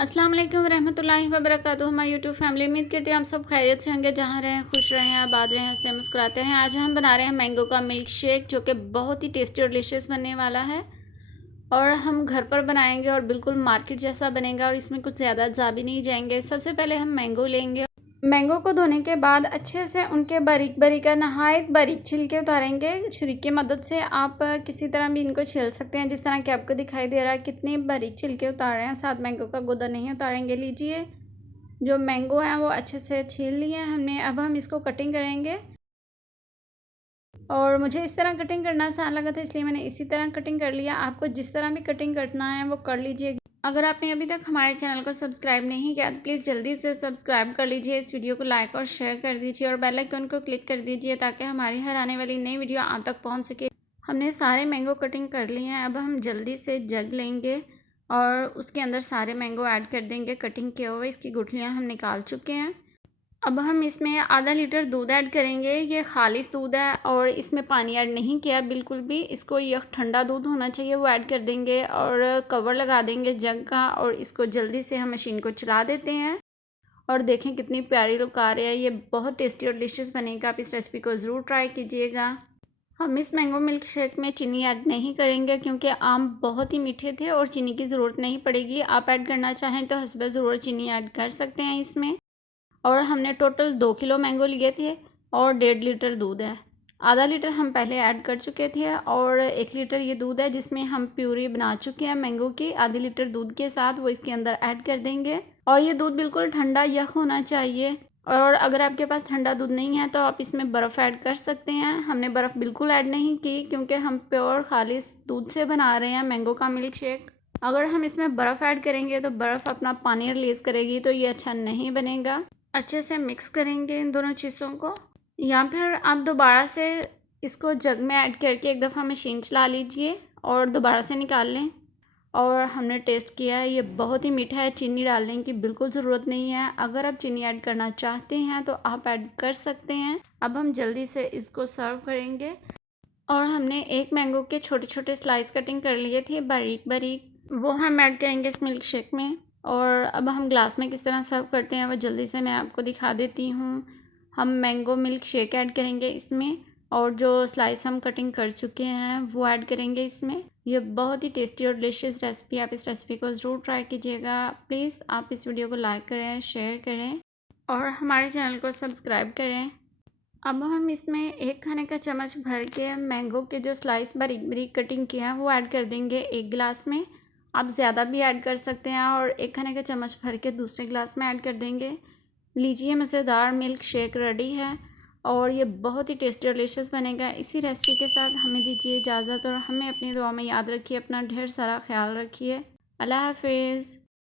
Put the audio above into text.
अस्सलाम वालेकुम रहमतुल्लाहि व बरकातुहू। हमारी यूट्यूब फैमिली, उम्मीद करती हूँ आप सब खैरियत से होंगे, जहाँ रहें खुश रहें, आबाद रहें, हंसते मुस्कुराते हैं। आज हम बना रहे हैं मैंगो का मिल्क शेक, जो कि बहुत ही टेस्टी और डिलीशियस बनने वाला है। और हम घर पर बनाएंगे और बिल्कुल मार्केट जैसा बनेगा, और इसमें कुछ ज़्यादा जा भी नहीं जाएंगे। सबसे पहले हम मैंगो लेंगे। मैंगो को धोने के बाद अच्छे से उनके बारीक बारीक नहायत बारीक छिलके उतारेंगे। छुरी की मदद से आप किसी तरह भी इनको छील सकते हैं, जिस तरह कि आपको दिखाई दे रहा है कितने बारीक छिलके उतार रहे हैं। साथ मैंगो का गूदा नहीं उतारेंगे। लीजिए, जो मैंगो है वो अच्छे से छील लिए हैं हमने। अब हम इसको कटिंग करेंगे, और मुझे इस तरह कटिंग करना आसान लगा था, इसलिए मैंने इसी तरह कटिंग कर लिया। आपको जिस तरह भी कटिंग करना है वो कर लीजिए। अगर आपने अभी तक हमारे चैनल को सब्सक्राइब नहीं किया तो प्लीज़ जल्दी से सब्सक्राइब कर लीजिए। इस वीडियो को लाइक और शेयर कर दीजिए, और बेल आइकन को क्लिक कर दीजिए, ताकि हमारी हर आने वाली नई वीडियो आप तक पहुंच सके। हमने सारे मैंगो कटिंग कर लिए हैं। अब हम जल्दी से जग लेंगे और उसके अंदर सारे मैंगो ऐड कर देंगे कटिंग किए हुए। इसकी गुठलियाँ हम निकाल चुके हैं। अब हम इसमें आधा लीटर दूध ऐड करेंगे। ये खालिस दूध है और इसमें पानी ऐड नहीं किया बिल्कुल भी। इसको यह ठंडा दूध होना चाहिए, वो ऐड कर देंगे और कवर लगा देंगे जग का, और इसको जल्दी से हम मशीन को चला देते हैं। और देखें कितनी प्यारी लुक आ रही है। ये बहुत टेस्टी और डिलीशियस बनेगा। आप इस रेसिपी को ज़रूर ट्राई कीजिएगा। हम इस मैंगो मिल्क शेक में चीनी ऐड नहीं करेंगे, क्योंकि आम बहुत ही मीठे थे और चीनी की ज़रूरत नहीं पड़ेगी। आप ऐड करना चाहें तो हस्बे ज़रूरत चीनी ऐड कर सकते हैं इसमें। और हमने टोटल 2 किलो मैंगो लिए थे और 1.5 लीटर दूध है। आधा लीटर हम पहले ऐड कर चुके थे, और 1 लीटर ये दूध है जिसमें हम प्यूरी बना चुके हैं मैंगो की। आधे लीटर दूध के साथ वो इसके अंदर ऐड कर देंगे। और ये दूध बिल्कुल ठंडा यख होना चाहिए। और अगर आपके पास ठंडा दूध नहीं है तो आप इसमें बर्फ़ ऐड कर सकते हैं। हमने बर्फ़ बिल्कुल ऐड नहीं की, क्योंकि हम प्योर खालिस दूध से बना रहे हैं मैंगो का मिल्क शेक। अगर हम इसमें बर्फ़ ऐड करेंगे तो बर्फ़ अपना पानी रिलीज़ करेगी, तो ये अच्छा नहीं बनेगा। अच्छे से मिक्स करेंगे इन दोनों चीज़ों को, या फिर आप दोबारा से इसको जग में ऐड करके एक दफ़ा मशीन चला लीजिए और दोबारा से निकाल लें। और हमने टेस्ट किया है, ये बहुत ही मीठा है। चीनी डालने की बिल्कुल ज़रूरत नहीं है। अगर आप चीनी ऐड करना चाहते हैं तो आप ऐड कर सकते हैं। अब हम जल्दी से इसको सर्व करेंगे। और हमने एक मैंगो के छोटे छोटे स्लाइस कटिंग कर लिए थे बारीक बारीक, वो हम ऐड करेंगे इस मिल्क शेक में। और अब हम ग्लास में किस तरह सर्व करते हैं वो जल्दी से मैं आपको दिखा देती हूँ। हम मैंगो मिल्क शेक ऐड करेंगे इसमें, और जो स्लाइस हम कटिंग कर चुके हैं वो ऐड करेंगे इसमें। ये बहुत ही टेस्टी और डिलीशियस रेसिपी। आप इस रेसिपी को ज़रूर ट्राई कीजिएगा। प्लीज़ आप इस वीडियो को लाइक करें, शेयर करें, और हमारे चैनल को सब्सक्राइब करें। अब हम इसमें 1 खाने का चम्मच भर के मैंगो के जो स्लाइस बारीक बारीक कटिंग किए हैं वो ऐड कर देंगे एक गिलास में। आप ज़्यादा भी ऐड कर सकते हैं, और 1 खाने का चम्मच भर के दूसरे गिलास में ऐड कर देंगे। लीजिए, मज़ेदार मिल्क शेक रेडी है, और ये बहुत ही टेस्टी और डिलीशियस बनेगा। इसी रेसिपी के साथ हमें दीजिए इजाज़त, और हमें अपनी दुआ में याद रखिए। अपना ढेर सारा ख्याल रखिए। अल्लाह हाफिज़।